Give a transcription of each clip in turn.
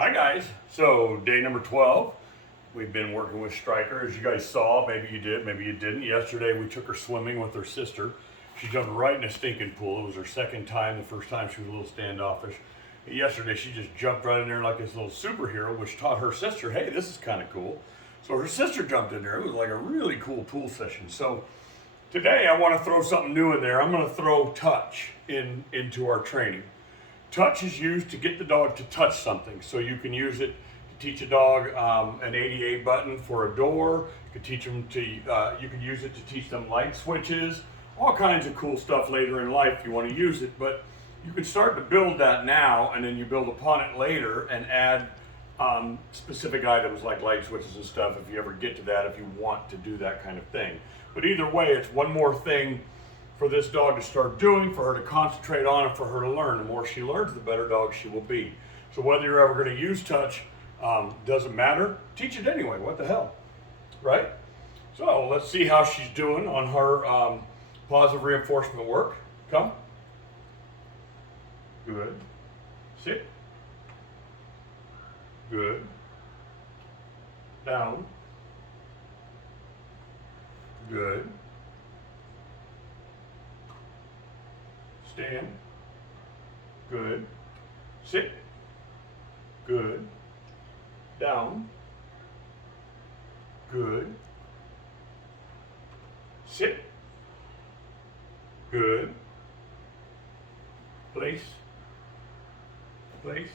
Hi guys, so day number 12. We've been working with Stryker, as you guys saw. Maybe you did, maybe you didn't. Yesterday we took her swimming with her sister. She jumped right in a stinking pool. It was her second time. The first time she was a little standoffish. Yesterday she just jumped right in there like this little superhero, which taught her sister, hey, this is kind of cool. So her sister jumped in there. It was like a really cool pool session. So today I want to throw something new in there. I'm going to throw touch into our training. Touch is used to get the dog to touch something. So you can use it to teach a dog an ADA button for a door. You can teach them to. You can use it to teach them light switches. All kinds of cool stuff later in life if you want to use it. But you can start to build that now, and then you build upon it later and add specific items like light switches and stuff if you ever get to that, if you want to do that kind of thing. But either way, it's one more thing for this dog to start doing, for her to concentrate on, and for her to learn. The more she learns, the better dog she will be. So whether you're ever going to use touch, doesn't matter. Teach it anyway. What the hell, right? So let's see how she's doing on her positive reinforcement work. Come. Good. Sit. Good. Down. Good. Stand. Good. Sit. Good. Down. Good. Sit. Good. Place. Place.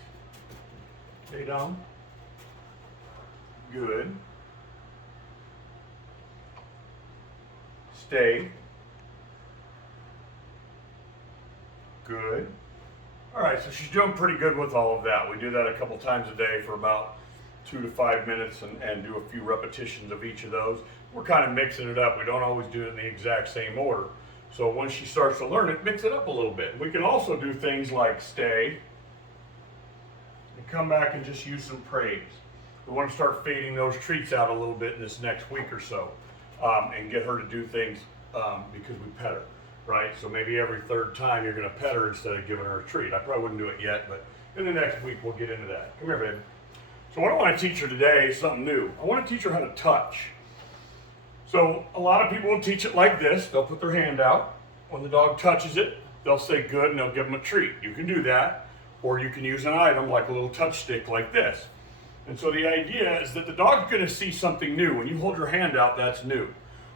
Stay down. Good. Stay. Good. All right, so she's doing pretty good with all of that. We do that a couple times a day for about 2 to 5 minutes and do a few repetitions of each of those. We're kind of mixing it up. We don't always do it in the exact same order. So once she starts to learn it, mix it up a little bit. We can also do things like stay and come back and just use some praise. We want to start fading those treats out a little bit in this next week or so and get her to do things because we pet her. Right, so maybe every third time you're going to pet her instead of giving her a treat. I probably wouldn't do it yet, but in the next week we'll get into that. Come here, baby. So what I want to teach her today is something new. I want to teach her how to touch. So a lot of people will teach it like this. They'll put their hand out. When the dog touches it, they'll say good and they'll give them a treat. You can do that, or you can use an item like a little touch stick like this. And so the idea is that the dog's going to see something new. When you hold your hand out, that's new.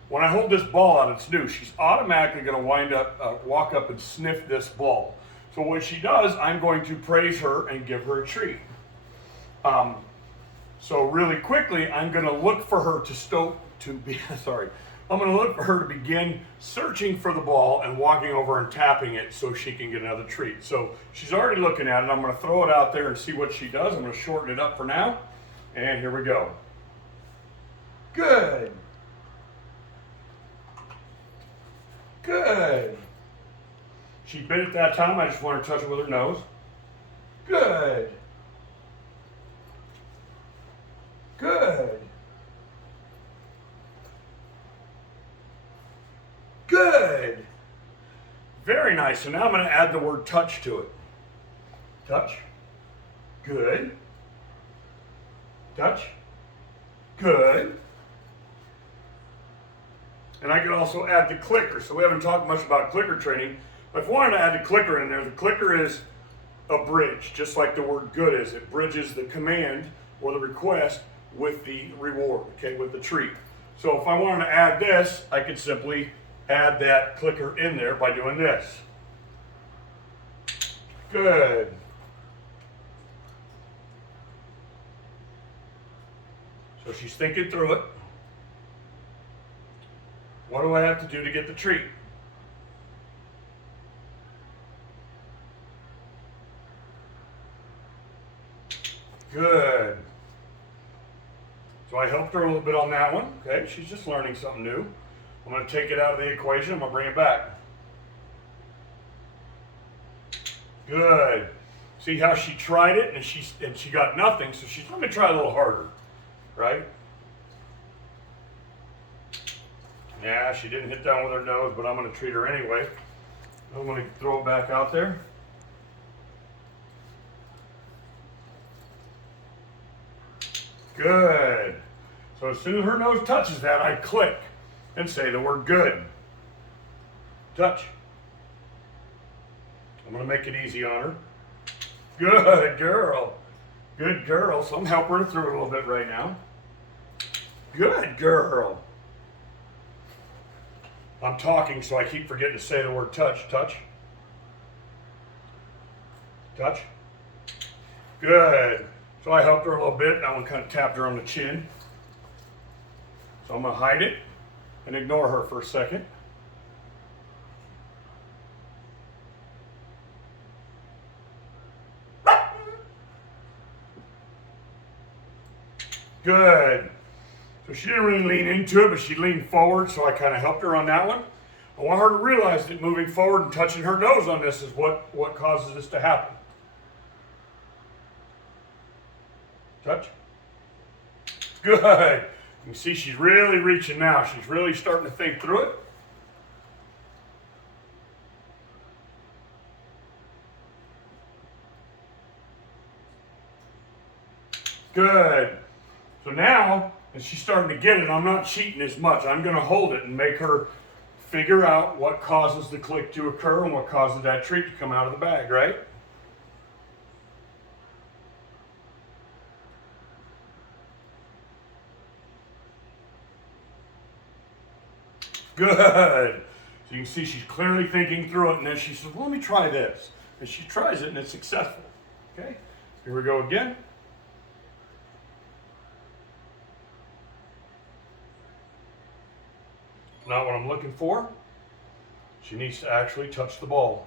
When I hold this ball out, it's new. She's automatically going to walk up and sniff this ball. So when she does, I'm going to praise her and give her a treat. So really quickly, I'm going to look for her I'm going to look for her to begin searching for the ball and walking over and tapping it so she can get another treat. So she's already looking at it. I'm going to throw it out there and see what she does. I'm going to shorten it up for now. And here we go. Good. Good. She bit it that time. I just want her to touch it with her nose. Good. Good. Good. Very nice. So now I'm going to add the word touch to it. Touch. Good. Touch. Good. And I could also add the clicker. So we haven't talked much about clicker training. But if I wanted to add the clicker in there, the clicker is a bridge, just like the word good is. It bridges the command or the request with the reward, okay, with the treat. So if I wanted to add this, I could simply add that clicker in there by doing this. Good. So she's thinking through it. What do I have to do to get the treat? Good. So I helped her a little bit on that one. Okay, she's just learning something new. I'm going to take it out of the equation. I'm going to bring it back. Good. See how she tried it and she got nothing. So she's going to try a little harder, right? Yeah, she didn't hit down with her nose, but I'm going to treat her anyway. I'm going to throw it back out there. Good. So as soon as her nose touches that, I click and say the word good. Touch. I'm going to make it easy on her. Good girl. Good girl. So I'm helping her through it a little bit right now. Good girl. I'm talking, so I keep forgetting to say the word touch. Touch. Touch. Good. So I helped her a little bit. That one kind of tapped her on the chin. So I'm going to hide it and ignore her for a second. Good. So she didn't really lean into it, but she leaned forward, so I kind of helped her on that one. I want her to realize that moving forward and touching her nose on this is what causes this to happen. Touch. Good. You can see she's really reaching now. She's really starting to think through it. Good. So now, as she's starting to get it, I'm not cheating as much. I'm going to hold it and make her figure out what causes the click to occur and what causes that treat to come out of the bag, right? Good. So you can see she's clearly thinking through it, and then she says, well, let me try this. And she tries it, and it's successful. Okay, here we go again. Not what I'm looking for. She needs to actually touch the ball.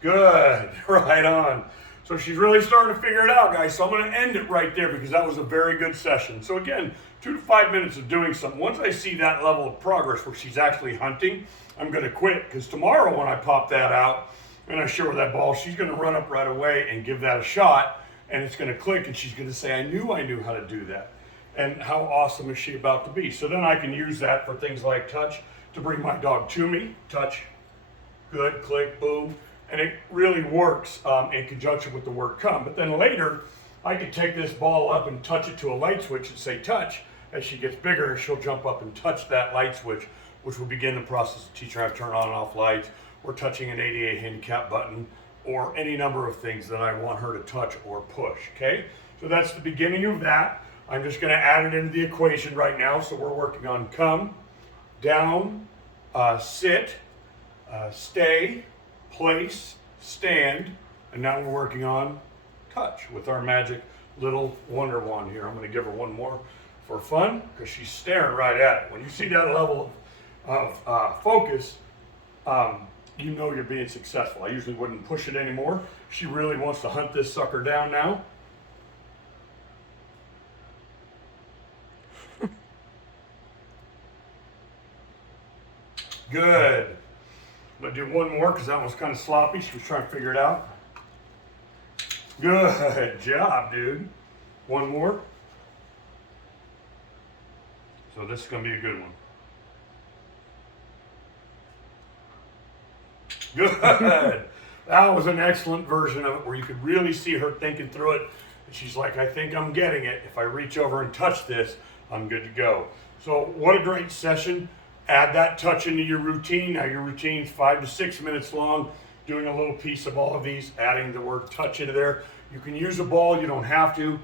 Good, right on. So she's really starting to figure it out, guys. So I'm going to end it right there because that was a very good session. So again, 2 to 5 minutes of doing something. Once I see that level of progress where she's actually hunting, I'm going to quit, because tomorrow when I pop that out and I show her that ball, she's going to run up right away and give that a shot, and it's going to click, and she's going to say, I knew how to do that. And how awesome is she about to be? So then I can use that for things like touch to bring my dog to me. Touch, good, click, boom. And it really works in conjunction with the word come. But then later, I can take this ball up and touch it to a light switch and say touch. As she gets bigger, she'll jump up and touch that light switch, which will begin the process of teaching her how to turn on and off lights, or touching an ADA handicap button, or any number of things that I want her to touch or push, okay? So that's the beginning of that. I'm just going to add it into the equation right now. So we're working on come, down, sit, stay, place, stand, and now we're working on touch with our magic little wonder wand here. I'm going to give her one more for fun because she's staring right at it. When you see that level of focus, you know you're being successful. I usually wouldn't push it anymore. She really wants to hunt this sucker down now. Good. I'm going to do one more because that one's kind of sloppy. She was trying to figure it out. Good job, dude. One more. So this is going to be a good one. Good. That was an excellent version of it where you could really see her thinking through it. And she's like, I think I'm getting it. If I reach over and touch this, I'm good to go. So what a great session. Add that touch into your routine. Now your routine's 5 to 6 minutes long, doing a little piece of all of these, adding the word touch into there. You can use a ball, you don't have to. You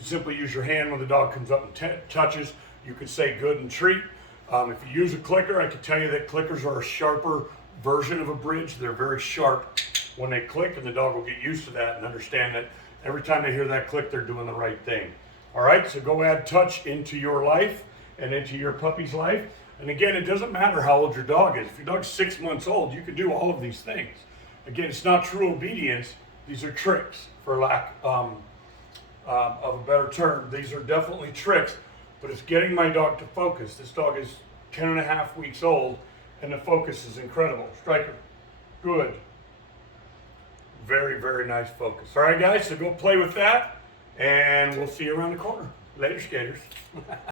simply use your hand when the dog comes up and touches. You could say good and treat. If you use a clicker, I can tell you that clickers are a sharper version of a bridge. They're very sharp when they click, and the dog will get used to that and understand that every time they hear that click, they're doing the right thing. All right, so go add touch into your life and into your puppy's life. And again, it doesn't matter how old your dog is. If your dog's 6 months old, you can do all of these things. Again, it's not true obedience. These are tricks, for lack of a better term. These are definitely tricks, but it's getting my dog to focus. This dog is 10 and a half weeks old, and the focus is incredible. Stryker, good. Very, very nice focus. All right, guys, so go play with that, and we'll see you around the corner. Later, skaters.